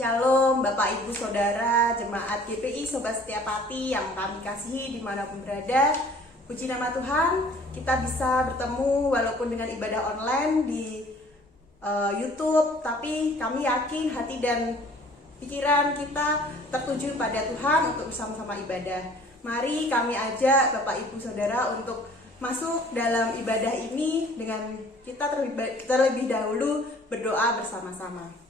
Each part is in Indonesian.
Shalom Bapak Ibu Saudara Jemaat GPI Sobat Setiapati yang kami kasihi dimanapun berada. Puji nama Tuhan, kita bisa bertemu walaupun dengan ibadah online di YouTube, tapi kami yakin hati dan pikiran kita tertuju pada Tuhan untuk bersama-sama ibadah. Mari kami ajak Bapak Ibu Saudara untuk masuk dalam ibadah ini dengan kita terlebih dahulu berdoa bersama-sama.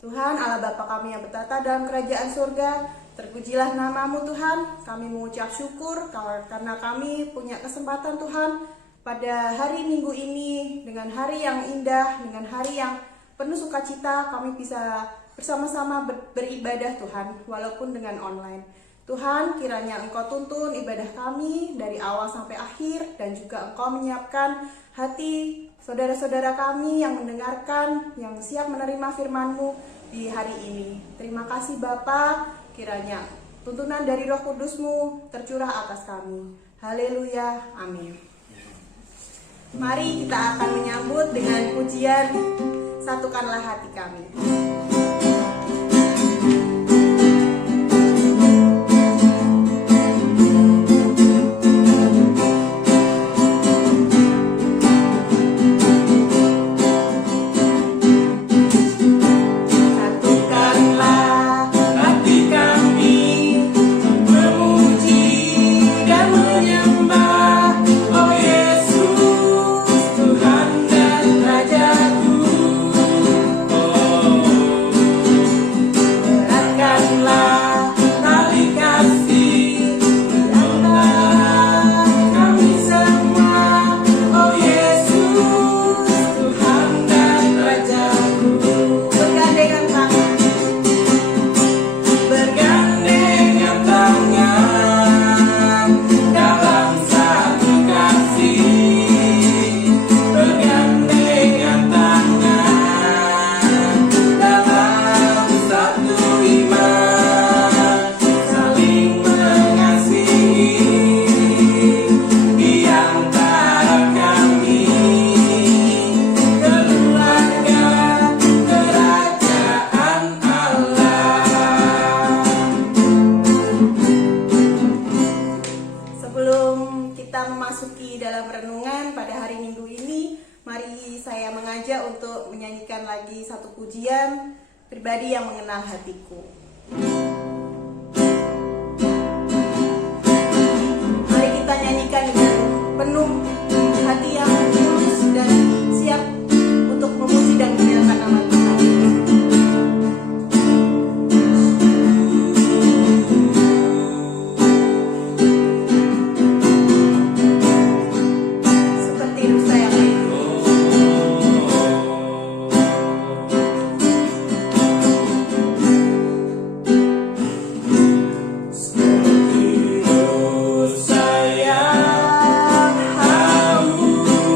Tuhan Allah Bapa kami yang bertata dalam kerajaan surga, terpujilah namamu Tuhan. Kami mengucap syukur karena kami punya kesempatan Tuhan pada hari Minggu ini, dengan hari yang indah, dengan hari yang penuh sukacita, kami bisa bersama-sama beribadah Tuhan, walaupun dengan online. Tuhan, kiranya Engkau tuntun ibadah kami dari awal sampai akhir, dan juga Engkau menyiapkan hati saudara-saudara kami yang mendengarkan, yang siap menerima firman-Mu di hari ini. Terima kasih Bapa, kiranya tuntunan dari Roh Kudus-Mu tercurah atas kami. Haleluya, amin. Mari kita akan menyambut dengan pujian Satukanlah Hati Kami. Satu pujian pribadi yang mengenal hatiku. Mari kita nyanyikan dengan penuh hati yang tulus dan siap untuk memuji dan memuliakan nama Tuhan. Seperti rusa yang sayang haus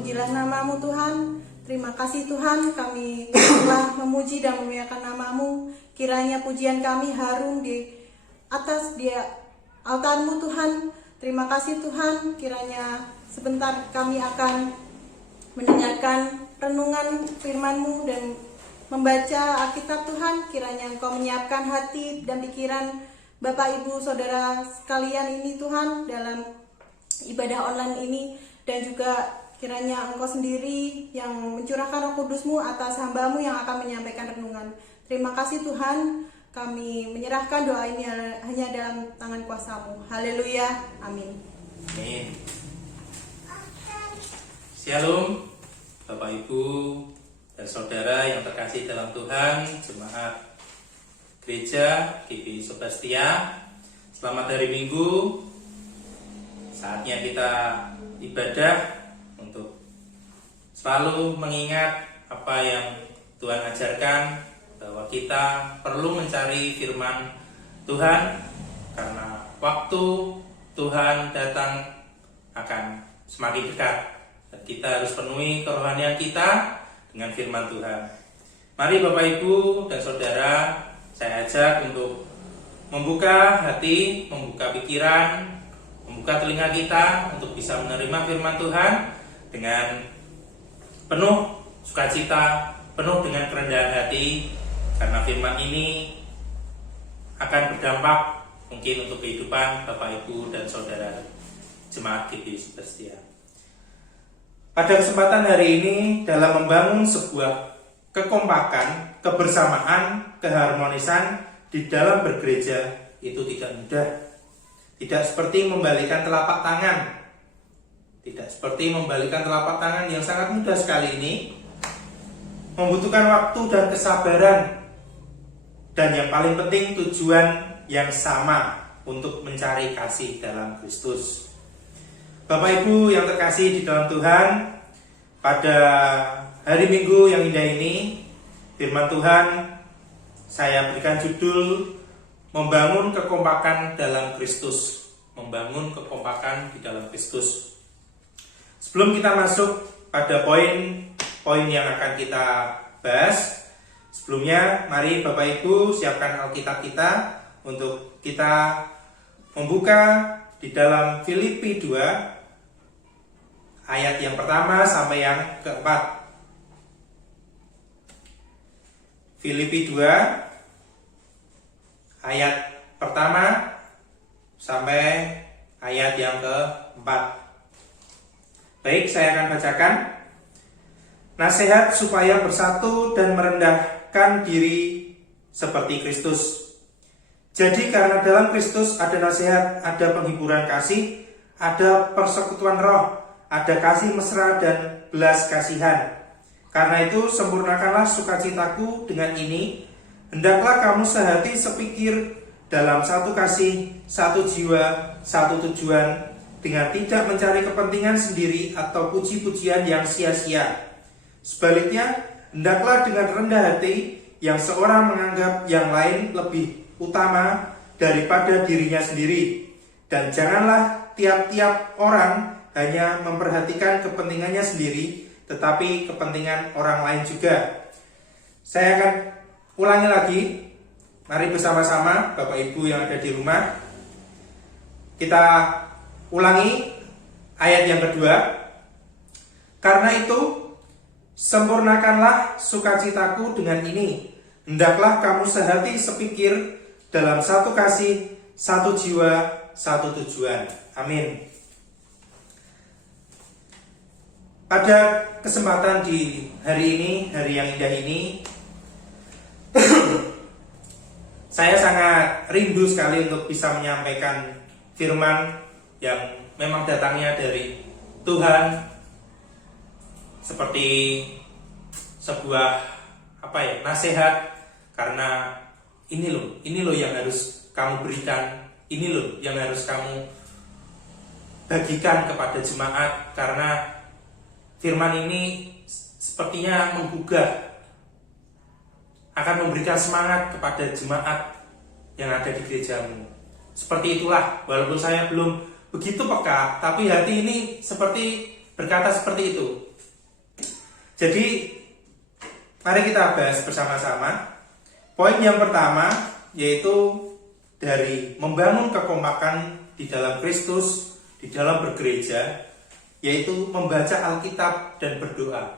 terpujilah namamu Tuhan. Terima kasih Tuhan, kami telah memuji dan memuliakan namamu. Kiranya pujian kami harum di atas altarmu Tuhan. Terima kasih Tuhan, kiranya sebentar kami akan mendengarkan renungan firman-Mu dan membaca Alkitab Tuhan. Kiranya Engkau menyiapkan hati dan pikiran Bapak Ibu Saudara sekalian ini Tuhan dalam ibadah online ini, dan juga kiranya Engkau sendiri yang mencurahkan Roh Kudus-Mu atas hamba-Mu yang akan menyampaikan renungan. Terima kasih Tuhan, kami menyerahkan doa ini hanya dalam tangan kuasa-Mu. Haleluya, amin. Amin. Shalom Bapak Ibu dan Saudara yang terkasih dalam Tuhan, jemaat Gereja GBI Sobat Setia. Selamat hari Minggu. Saatnya kita ibadah untuk selalu mengingat apa yang Tuhan ajarkan, bahwa kita perlu mencari firman Tuhan, karena waktu Tuhan datang akan semakin dekat, dan kita harus penuhi kerohanian kita dengan firman Tuhan. Mari Bapak Ibu dan Saudara, saya ajak untuk membuka hati, membuka pikiran, membuka telinga kita untuk bisa menerima firman Tuhan dengan penuh sukacita, penuh dengan kerendahan hati, karena firman ini akan berdampak mungkin untuk kehidupan Bapak Ibu dan Saudara jemaat GBI Sobat Setia. Pada kesempatan hari ini, dalam membangun sebuah kekompakan, kebersamaan, keharmonisan di dalam bergereja itu tidak mudah. Tidak seperti membalikan telapak tangan. Tidak seperti membalikan telapak tangan yang sangat mudah sekali ini. Membutuhkan waktu dan kesabaran. Dan yang paling penting tujuan yang sama untuk mencari kasih dalam Kristus. Bapak Ibu yang terkasih di dalam Tuhan, pada hari Minggu yang indah ini, firman Tuhan saya berikan judul Membangun Kekompakan dalam Kristus. Membangun kekompakan di dalam Kristus. Sebelum kita masuk pada poin-poin yang akan kita bahas, sebelumnya mari Bapak Ibu siapkan Alkitab kita untuk kita membuka di dalam Filipi 2 ayat yang pertama sampai yang keempat. Filipi 2 ayat pertama sampai ayat yang keempat. Baik, saya akan bacakan. Nasihat supaya bersatu dan merendahkan diri seperti Kristus. Jadi karena dalam Kristus ada nasihat, ada penghiburan kasih, ada persekutuan roh, ada kasih mesra dan belas kasihan. Karena itu sempurnakanlah sukacitaku dengan ini. Hendaklah kamu sehati sepikir dalam satu kasih, satu jiwa, satu tujuan, dengan tidak mencari kepentingan sendiri atau puji-pujian yang sia-sia. Sebaliknya, hendaklah dengan rendah hati yang seorang menganggap yang lain lebih utama daripada dirinya sendiri. Dan janganlah tiap-tiap orang hanya memperhatikan kepentingannya sendiri, tetapi kepentingan orang lain juga. Saya akan ulangi lagi. Mari bersama-sama Bapak Ibu yang ada di rumah, kita ulangi ayat yang kedua. Karena itu sempurnakanlah sukacitaku dengan ini. Hendaklah kamu sehati sepikir dalam satu kasih, satu jiwa, satu tujuan. Amin. Pada kesempatan di hari ini, hari yang indah ini, saya sangat rindu sekali untuk bisa menyampaikan firman yang memang datangnya dari Tuhan, seperti sebuah nasihat, karena ini loh yang harus kamu berikan, ini loh yang harus kamu bagikan kepada jemaat, karena firman ini sepertinya menggugah, akan memberikan semangat kepada jemaat yang ada di gerejamu. Seperti itulah, walaupun saya belum begitu peka, tapi hati ini seperti berkata seperti itu. Jadi mari kita bahas bersama-sama. Poin yang pertama yaitu dari membangun kekompakan di dalam Kristus, di dalam bergereja, yaitu membaca Alkitab dan berdoa.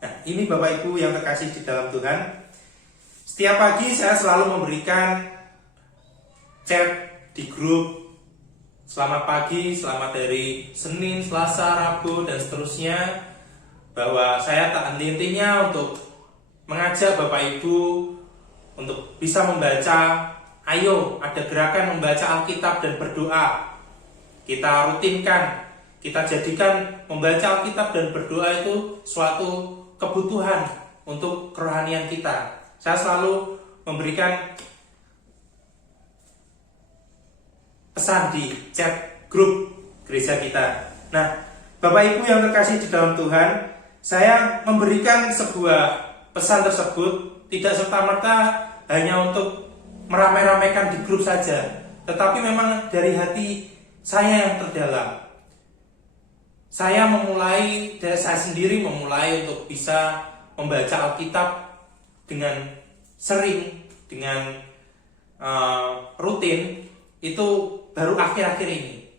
Nah, ini Bapak Ibu yang terkasih di dalam Tuhan. Setiap pagi saya selalu memberikan chat di grup selamat pagi, selamat dari Senin, Selasa, Rabu, dan seterusnya, bahwa saya tak henti-hentinya untuk mengajak Bapak Ibu untuk bisa membaca. Ayo, ada gerakan membaca Alkitab dan berdoa. Kita rutinkan, kita jadikan membaca Alkitab dan berdoa itu suatu kebutuhan untuk kerohanian kita. Saya selalu memberikan pesan di chat grup gereja kita. Nah, Bapak Ibu yang terkasih di dalam Tuhan, saya memberikan sebuah pesan tersebut tidak serta-merta hanya untuk meramai-ramaikan di grup saja, tetapi memang dari hati saya yang terdalam. Saya sendiri memulai untuk bisa membaca Alkitab dengan sering, dengan rutin, itu baru akhir-akhir ini.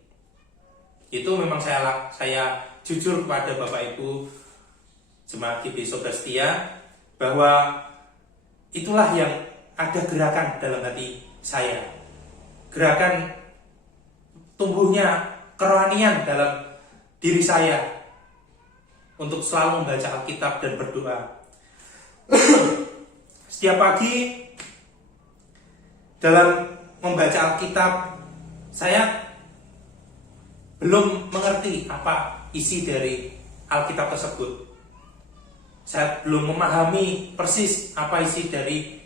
Itu memang saya jujur kepada Bapak Ibu Jemaat GBI Sobrastia bahwa itulah yang ada gerakan dalam hati saya, gerakan tumbuhnya kerohanian dalam diri saya untuk selalu membaca Alkitab dan berdoa. Setiap pagi dalam membaca Alkitab, saya belum mengerti apa isi dari Alkitab tersebut. Saya belum memahami persis apa isi dari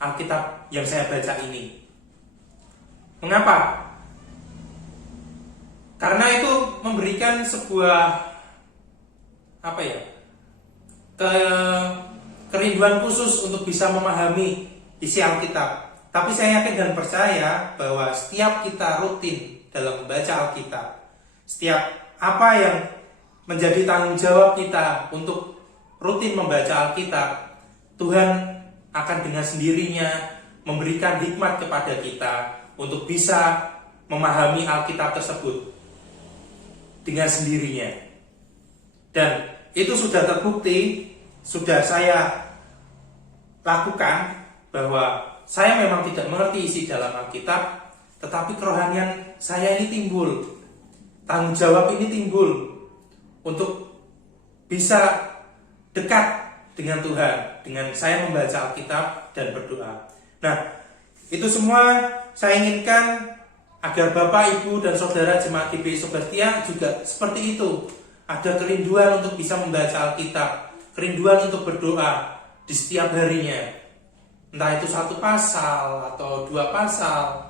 Alkitab yang saya baca ini. Mengapa? Karena itu memberikan sebuah kerinduan khusus untuk bisa memahami isi Alkitab. Tapi saya yakin dan percaya bahwa setiap kita rutin dalam membaca Alkitab, setiap apa yang menjadi tanggung jawab kita untuk rutin membaca Alkitab, Tuhan akan dengan sendirinya memberikan hikmat kepada kita untuk bisa memahami Alkitab tersebut dengan sendirinya. Dan itu sudah terbukti, sudah saya lakukan, bahwa saya memang tidak mengerti isi dalam Alkitab, tetapi kerohanian saya ini timbul, tanggung jawab ini timbul untuk bisa dekat dengan Tuhan, dengan saya membaca Alkitab dan berdoa. Nah, itu semua saya inginkan agar Bapak, Ibu, dan Saudara Jemaat GBI Sobrastia juga seperti itu. Ada kerinduan untuk bisa membaca Alkitab, kerinduan untuk berdoa di setiap harinya. Entah itu 1 pasal atau 2 pasal,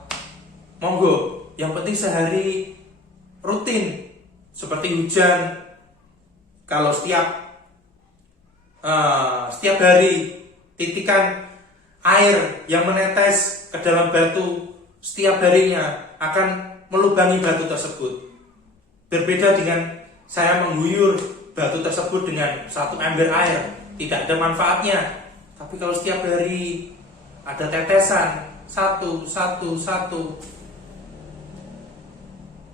monggo. Yang penting sehari rutin. Seperti hujan, kalau setiap hari titikan air yang menetes ke dalam batu setiap harinya akan melubangi batu tersebut. Berbeda dengan saya mengguyur batu tersebut dengan 1 ember air, tidak ada manfaatnya. Tapi kalau setiap hari ada tetesan satu,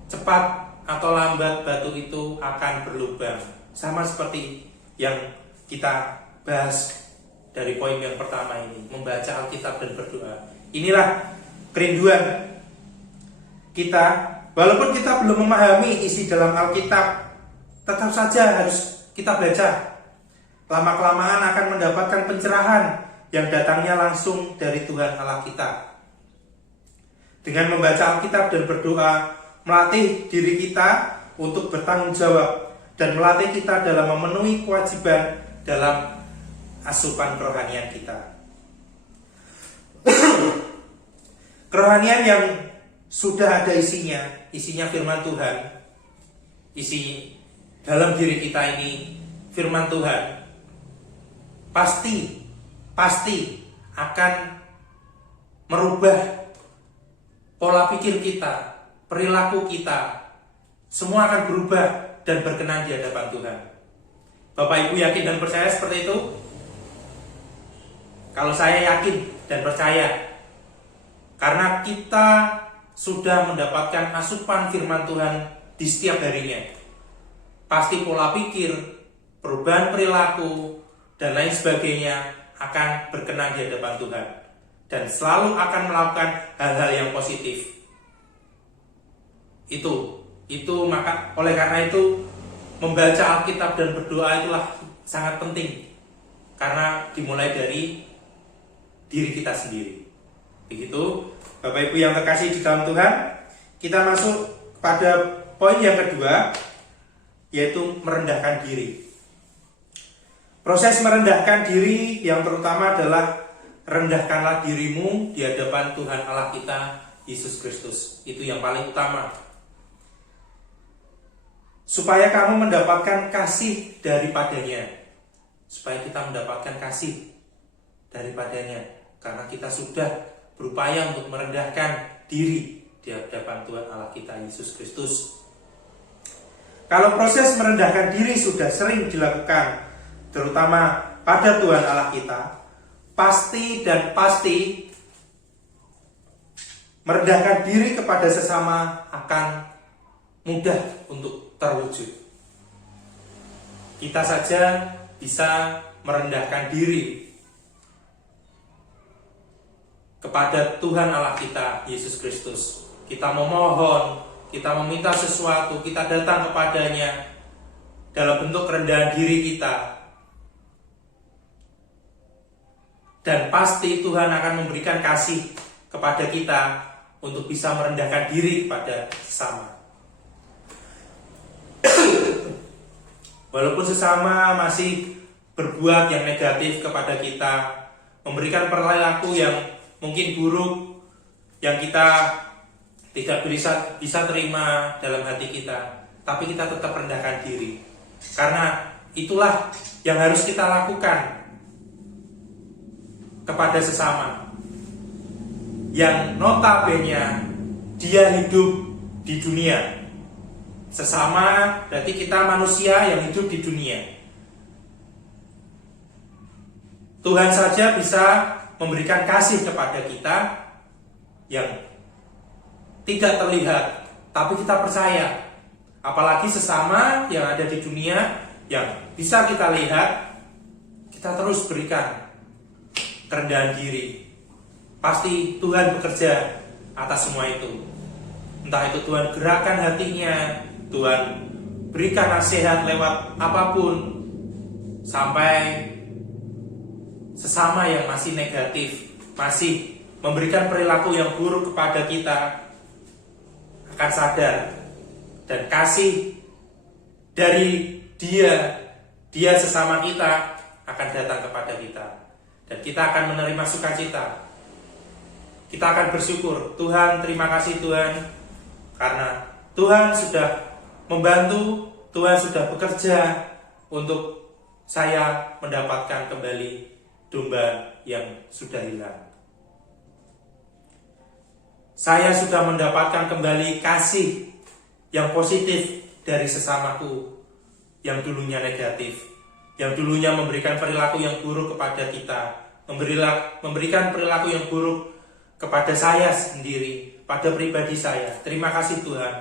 cepat atau lambat batu itu akan berlubang. Sama seperti yang kita bahas dari poin yang pertama ini, membaca Alkitab dan berdoa. Inilah kerinduan kita. Walaupun kita belum memahami isi dalam Alkitab, tetap saja harus kita baca. Lama-kelamaan akan mendapatkan pencerahan yang datangnya langsung dari Tuhan Allah kita. Dengan membaca Alkitab dan berdoa, melatih diri kita untuk bertanggung jawab dan melatih kita dalam memenuhi kewajiban dalam asupan kerohanian kita. Kerohanian yang sudah ada isinya firman Tuhan, isi dalam diri kita ini firman Tuhan, pasti akan merubah pola pikir kita, perilaku kita, semua akan berubah dan berkenan di hadapan Tuhan. Bapak Ibu yakin dan percaya seperti itu? Kalau saya yakin dan percaya, karena kita sudah mendapatkan asupan firman Tuhan di setiap harinya. Pasti pola pikir, perubahan perilaku, dan lain sebagainya akan berkenan di hadapan Tuhan. Dan selalu akan melakukan hal-hal yang positif. Oleh karena itu, membaca Alkitab dan berdoa itulah sangat penting. Karena dimulai dari diri kita sendiri. Begitu, Bapak Ibu yang terkasih di dalam Tuhan, kita masuk pada poin yang kedua, yaitu merendahkan diri. Proses merendahkan diri yang terutama adalah rendahkanlah dirimu di hadapan Tuhan Allah kita, Yesus Kristus. Itu yang paling utama. Supaya kamu mendapatkan kasih daripadanya. Supaya kita mendapatkan kasih daripadanya. Karena kita sudah berupaya untuk merendahkan diri di hadapan Tuhan Allah kita, Yesus Kristus. Kalau proses merendahkan diri sudah sering dilakukan, terutama pada Tuhan Allah kita, pasti merendahkan diri kepada sesama akan mudah untuk terwujud. Kita saja bisa merendahkan diri kepada Tuhan Allah kita, Yesus Kristus. Kita memohon, kita meminta sesuatu, kita datang kepadanya dalam bentuk kerendahan diri kita. Dan pasti Tuhan akan memberikan kasih kepada kita untuk bisa merendahkan diri kepada sesama. Walaupun sesama masih berbuat yang negatif kepada kita, memberikan perilaku yang mungkin buruk, yang kita tidak bisa terima dalam hati kita, tapi kita tetap rendahkan diri. Karena itulah yang harus kita lakukan kepada sesama yang notabene dia hidup di dunia. Sesama berarti kita manusia yang hidup di dunia. Tuhan saja bisa memberikan kasih kepada kita yang tidak terlihat, tapi kita percaya. Apalagi sesama yang ada di dunia yang bisa kita lihat, kita terus berikan kerendahan diri. Pasti Tuhan bekerja atas semua itu. Entah itu Tuhan gerakan hatinya, Tuhan berikan nasihat lewat apapun, sampai sesama yang masih negatif, masih memberikan perilaku yang buruk kepada kita, akan sadar dan kasih dari dia sesama kita akan datang kepada kita. Dan kita akan menerima sukacita. Kita akan bersyukur, Tuhan, terima kasih Tuhan, karena Tuhan sudah membantu, Tuhan sudah bekerja untuk saya mendapatkan kembali domba yang sudah hilang. Saya sudah mendapatkan kembali kasih yang positif dari sesamaku yang dulunya negatif, yang dulunya memberikan perilaku yang buruk kepada kita, memberikan perilaku yang buruk kepada saya sendiri, pada pribadi saya. Terima kasih Tuhan.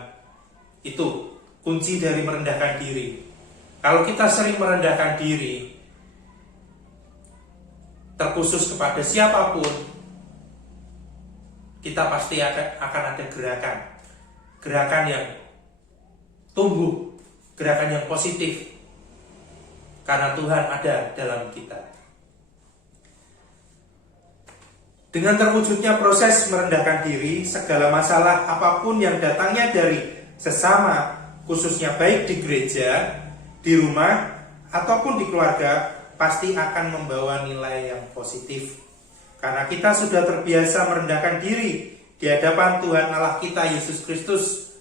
Itu kunci dari merendahkan diri. Kalau kita sering merendahkan diri, terkhusus kepada siapapun, kita pasti akan ada gerakan yang tumbuh, gerakan yang positif, karena Tuhan ada dalam kita. Dengan terwujudnya proses merendahkan diri, segala masalah apapun yang datangnya dari sesama, khususnya baik di gereja, di rumah, ataupun di keluarga, pasti akan membawa nilai yang positif. Karena kita sudah terbiasa merendahkan diri di hadapan Tuhan Allah kita, Yesus Kristus.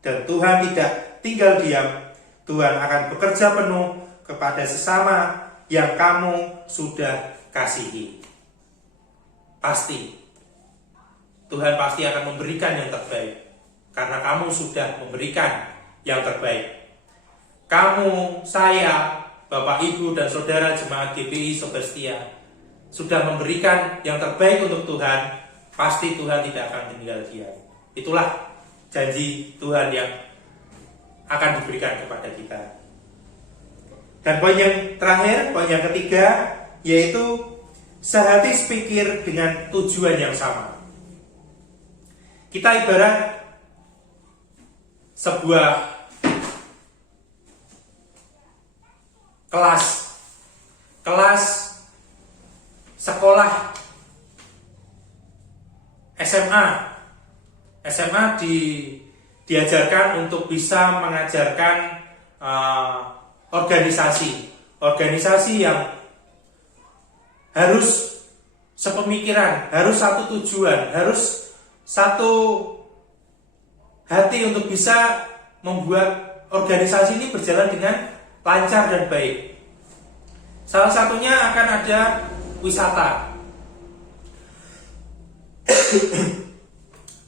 Dan Tuhan tidak tinggal diam. Tuhan akan bekerja penuh kepada sesama yang kamu sudah kasihi. Pasti Tuhan pasti akan memberikan yang terbaik, karena kamu sudah memberikan yang terbaik. Kamu, saya Bapak, Ibu, dan Saudara jemaat GPI Sobat Setia sudah memberikan yang terbaik untuk Tuhan, pasti Tuhan tidak akan tinggal diam. Itulah janji Tuhan yang akan diberikan kepada kita. Dan poin yang terakhir, poin yang ketiga, yaitu sehati sepikir dengan tujuan yang sama. Kita ibarat sebuah kelas sekolah SMA diajarkan untuk bisa mengajarkan organisasi yang harus sepemikiran, harus satu tujuan, harus satu hati untuk bisa membuat organisasi ini berjalan dengan lancar dan baik. Salah satunya akan ada wisata.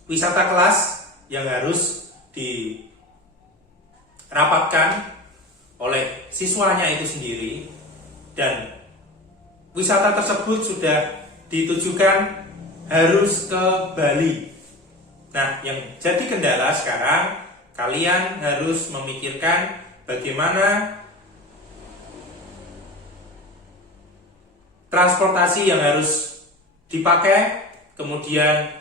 Wisata kelas yang harus dirapatkan oleh siswanya itu sendiri, dan wisata tersebut sudah ditujukan harus ke Bali. Nah, yang jadi kendala sekarang, kalian harus memikirkan bagaimana transportasi yang harus dipakai, kemudian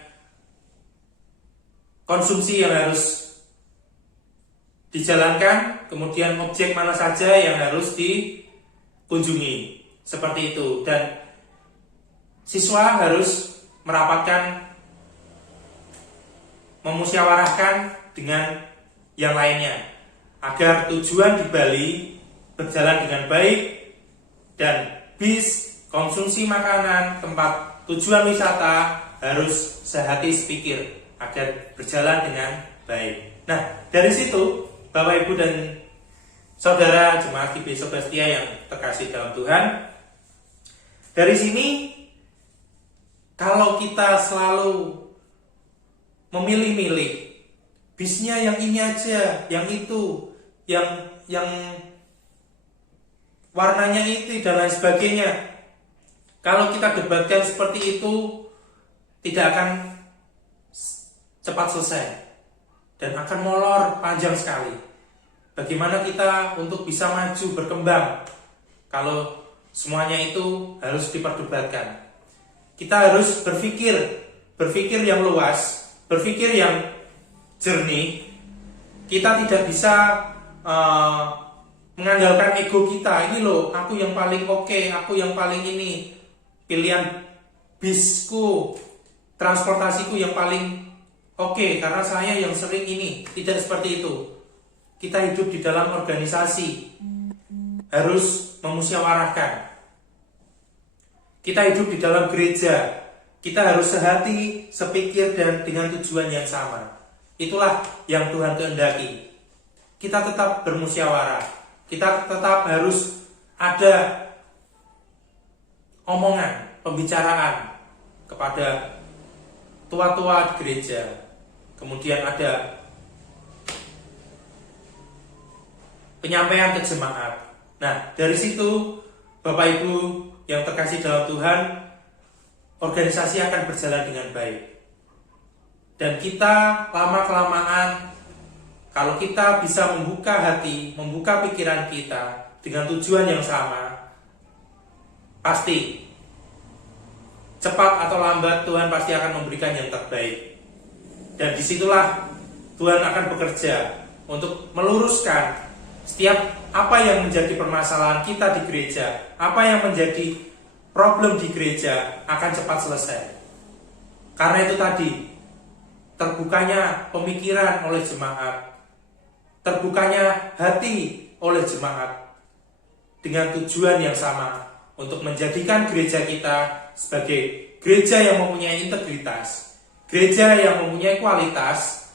konsumsi yang harus dijalankan, kemudian objek mana saja yang harus dikunjungi, seperti itu. Dan siswa harus merapatkan, memusyawarahkan dengan yang lainnya agar tujuan di Bali berjalan dengan baik, dan bis, konsumsi makanan, tempat tujuan wisata harus sehati sepikir agar berjalan dengan baik. Nah, dari situ Bapak, Ibu, dan Saudara jemaat GPI Sobat Setia yang terkasih dalam Tuhan, dari sini kalau kita selalu memilih-milih bisnya yang ini aja, yang itu, yang warnanya itu dan lain sebagainya, kalau kita debatkan seperti itu, tidak akan cepat selesai dan akan molor panjang sekali. Bagaimana kita untuk bisa maju berkembang kalau semuanya itu harus diperdebatkan? Kita harus berpikir yang luas, berpikir yang jernih. Kita tidak bisa mengandalkan ego kita. Ini loh, aku yang paling oke, aku yang paling ini. Pilihan bisku, transportasiku yang paling oke, karena saya yang sering ini. Tidak seperti itu. Kita hidup di dalam organisasi, harus memusyawarahkan. Kita hidup di dalam gereja, kita harus sehati, sepikir, dan dengan tujuan yang sama. Itulah yang Tuhan kehendaki. Kita tetap bermusyawarah, kita tetap harus ada omongan, pembicaraan kepada tua-tua di gereja. Kemudian ada penyampaian ke jemaat. Nah, dari situ Bapak Ibu yang terkasih dalam Tuhan, organisasi akan berjalan dengan baik. Dan kita lama-kelamaan, kalau kita bisa membuka hati, membuka pikiran kita dengan tujuan yang sama, pasti cepat atau lambat Tuhan pasti akan memberikan yang terbaik. Dan disitulah Tuhan akan bekerja untuk meluruskan setiap apa yang menjadi permasalahan kita di gereja, apa yang menjadi problem di gereja akan cepat selesai. Karena itu tadi, terbukanya pemikiran oleh jemaat, terbukanya hati oleh jemaat dengan tujuan yang sama untuk menjadikan gereja kita sebagai gereja yang mempunyai integritas, gereja yang mempunyai kualitas,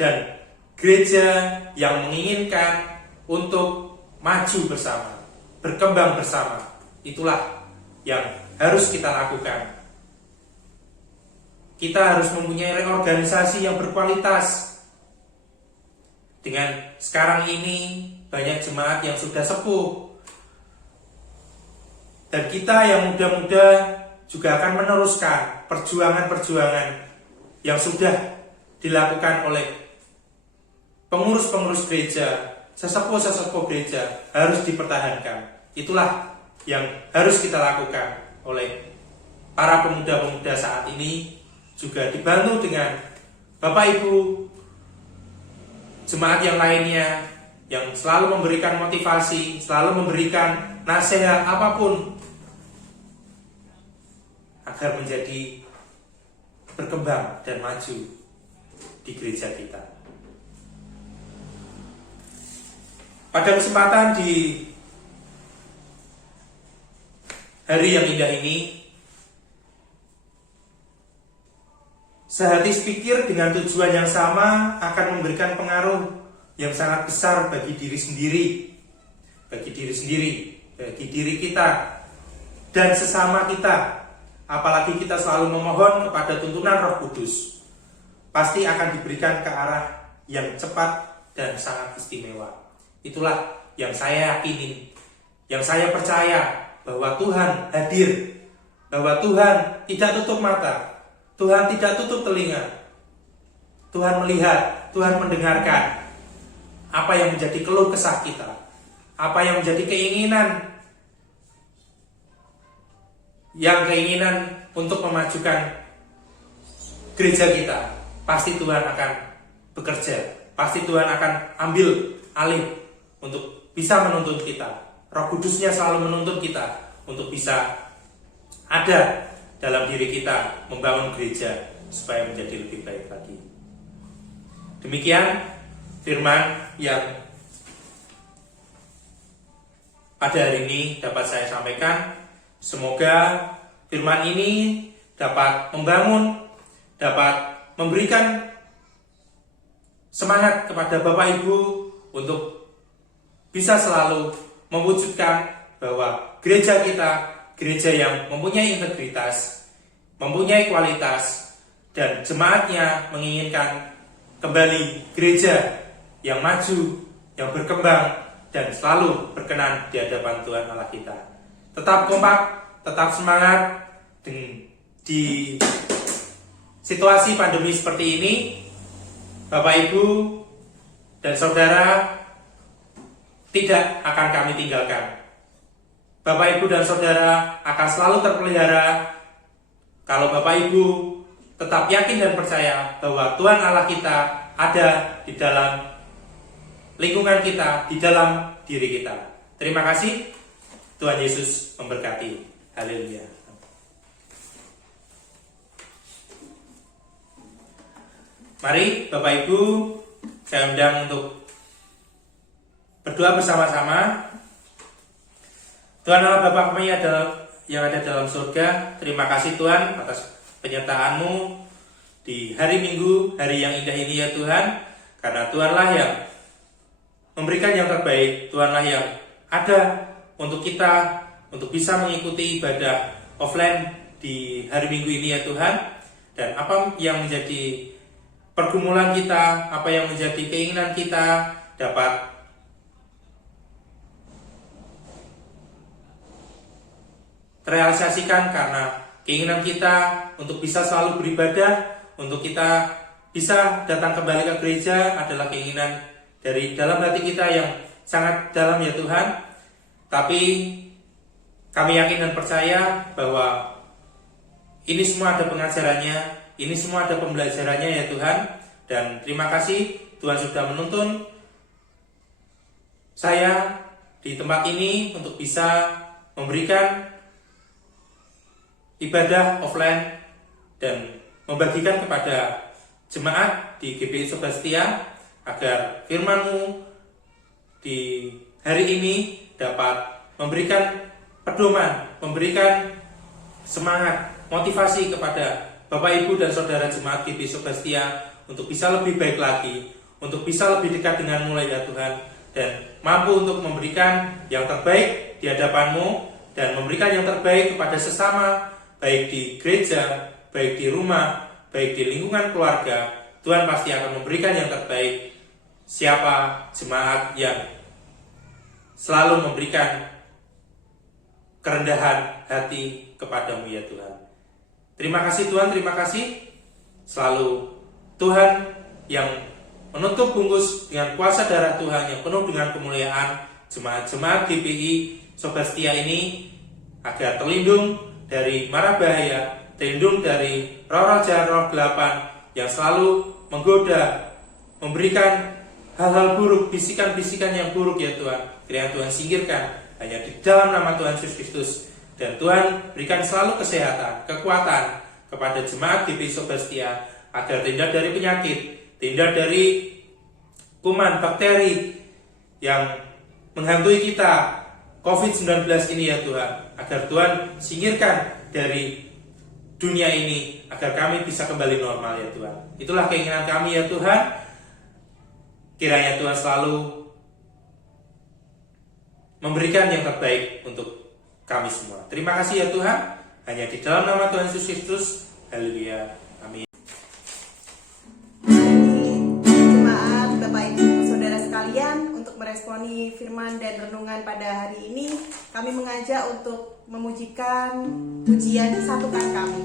dan gereja yang menginginkan untuk maju bersama, berkembang bersama. Itulah yang harus kita lakukan. Kita harus mempunyai organisasi yang berkualitas. Dengan sekarang ini banyak jemaat yang sudah sepuh, Dan kita yang muda-muda juga akan meneruskan perjuangan-perjuangan yang sudah dilakukan oleh pengurus-pengurus gereja, sesepuh-sesepuh gereja, harus dipertahankan. Itulah yang harus kita lakukan oleh para pemuda-pemuda saat ini, juga dibantu dengan Bapak Ibu jemaat yang lainnya yang selalu memberikan motivasi, selalu memberikan nasihat apapun agar menjadi berkembang dan maju di gereja kita. Pada kesempatan di hari yang indah ini, sehati sepikir dengan tujuan yang sama akan memberikan pengaruh yang sangat besar bagi diri sendiri, bagi diri kita dan sesama kita. Apalagi kita selalu memohon kepada tuntunan Roh Kudus, pasti akan diberikan ke arah yang cepat dan sangat istimewa. Itulah yang saya yakini, yang saya percaya, bahwa Tuhan hadir, bahwa Tuhan tidak tutup mata, Tuhan tidak tutup telinga, Tuhan melihat, Tuhan mendengarkan apa yang menjadi keluh kesah kita, apa yang menjadi keinginan untuk memajukan gereja kita. Pasti Tuhan akan bekerja, pasti Tuhan akan ambil alih untuk bisa menuntun kita. Roh Kudusnya selalu menuntun kita untuk bisa ada dalam diri kita, membangun gereja supaya menjadi lebih baik lagi. Demikian firman yang pada hari ini dapat saya sampaikan. Semoga firman ini dapat membangun, dapat memberikan semangat kepada Bapak Ibu untuk bisa selalu mewujudkan bahwa gereja kita, gereja yang mempunyai integritas, mempunyai kualitas, dan jemaatnya menginginkan kembali gereja yang maju, yang berkembang, dan selalu berkenan di hadapan Tuhan Allah kita. Tetap kompak, tetap semangat di situasi pandemi seperti ini. Bapak Ibu dan Saudara tidak akan kami tinggalkan. Bapak Ibu dan Saudara akan selalu terpelihara kalau Bapak Ibu tetap yakin dan percaya bahwa Tuhan Allah kita ada di dalam lingkungan kita, di dalam diri kita. Terima kasih. Tuhan Yesus memberkati. Haleluya. Mari Bapak Ibu, saya undang untuk berdoa bersama-sama. Tuhan Allah Bapa kami yang ada dalam surga, terima kasih Tuhan atas penyertaan-Mu di hari Minggu, hari yang indah ini ya Tuhan. Karena Tuhanlah yang memberikan yang terbaik, Tuhanlah yang ada untuk kita, untuk bisa mengikuti ibadah offline di hari Minggu ini ya Tuhan. Dan apa yang menjadi pergumulan kita, apa yang menjadi keinginan kita dapat terrealisasikan karena keinginan kita untuk bisa selalu beribadah, untuk kita bisa datang kembali ke gereja adalah keinginan dari dalam hati kita yang sangat dalam ya Tuhan. Tapi kami yakin dan percaya bahwa ini semua ada pengajarannya, ini semua ada pembelajarannya ya Tuhan. Dan terima kasih Tuhan sudah menuntun saya di tempat ini untuk bisa memberikan ibadah offline dan membagikan kepada jemaat di GPI Sebastian agar firman-Mu di hari ini dapat memberikan pedoman, memberikan semangat, motivasi kepada Bapak Ibu dan Saudara jemaat GPI Sebastian untuk bisa lebih baik lagi, untuk bisa lebih dekat dengan-Mu ya Tuhan, dan mampu untuk memberikan yang terbaik di hadapan-Mu dan memberikan yang terbaik kepada sesama, baik di gereja, baik di rumah, baik di lingkungan keluarga. Tuhan pasti akan memberikan yang terbaik. Siapa jemaat yang selalu memberikan kerendahan hati kepadamu ya Tuhan. Terima kasih Tuhan, terima kasih. Selalu Tuhan yang menutup bungkus dengan kuasa darah Tuhan yang penuh dengan kemuliaan jemaat-jemaat GPI Sobat Setia ini agar terlindung dari mara bahaya, terlindung dari roh-roh jahat, roh gelapan yang selalu menggoda, memberikan hal-hal buruk, bisikan-bisikan yang buruk ya Tuhan. Kiranya Tuhan singkirkan hanya di dalam nama Tuhan Yesus Kristus. Dan Tuhan berikan selalu kesehatan, kekuatan kepada jemaat GPI Sobat Setia agar terhindar dari penyakit, terhindar dari kuman, bakteri yang menghantui kita, COVID-19 ini ya Tuhan. Agar Tuhan singkirkan dari dunia ini, agar kami bisa kembali normal ya Tuhan. Itulah keinginan kami ya Tuhan. Kiranya Tuhan selalu memberikan yang terbaik untuk kami semua. Terima kasih ya Tuhan. Hanya di dalam nama Tuhan Yesus Kristus. Haleluya. Amin. Jemaat, Bapak Ibu, Saudara sekalian, untuk meresponi firman dan renungan pada hari ini, kami mengajak untuk memujikan pujian Satukan Kami.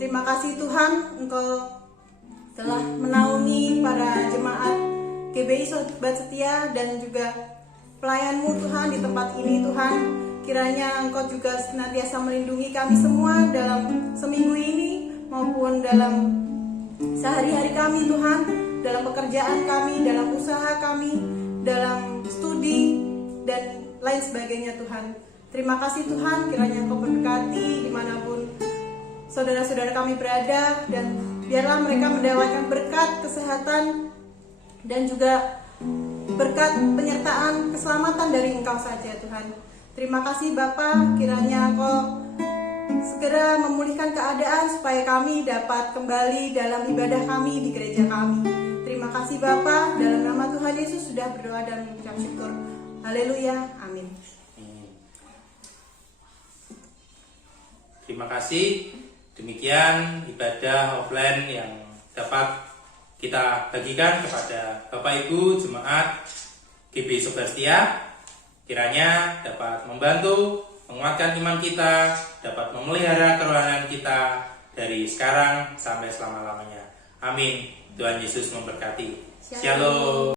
Terima kasih Tuhan, Engkau telah menaungi para jemaat GBI Sobat Setia dan juga pelayan-Mu Tuhan di tempat ini Tuhan. Kiranya Engkau juga senantiasa melindungi kami semua dalam seminggu ini maupun dalam sehari-hari kami Tuhan, dalam pekerjaan kami, dalam usaha kami, dalam studi dan lain sebagainya Tuhan. Terima kasih Tuhan, kiranya Engkau berkati dimanapun saudara-saudara kami berada, dan biarlah mereka mendapatkan berkat kesehatan dan juga berkat penyertaan keselamatan dari Engkau saja Tuhan. Terima kasih Bapa, kiranya Engkau segera memulihkan keadaan supaya kami dapat kembali dalam ibadah kami di gereja kami. Terima kasih Bapa, dalam nama Tuhan Yesus sudah berdoa dan mengucap syukur. Haleluya, amin. Terima kasih. Demikian ibadah offline yang dapat kita bagikan kepada Bapak Ibu Jemaat GB Sobastia. Kiranya dapat membantu menguatkan iman kita, dapat memelihara kerohanian kita dari sekarang sampai selama-lamanya. Amin. Tuhan Yesus memberkati. Shalom.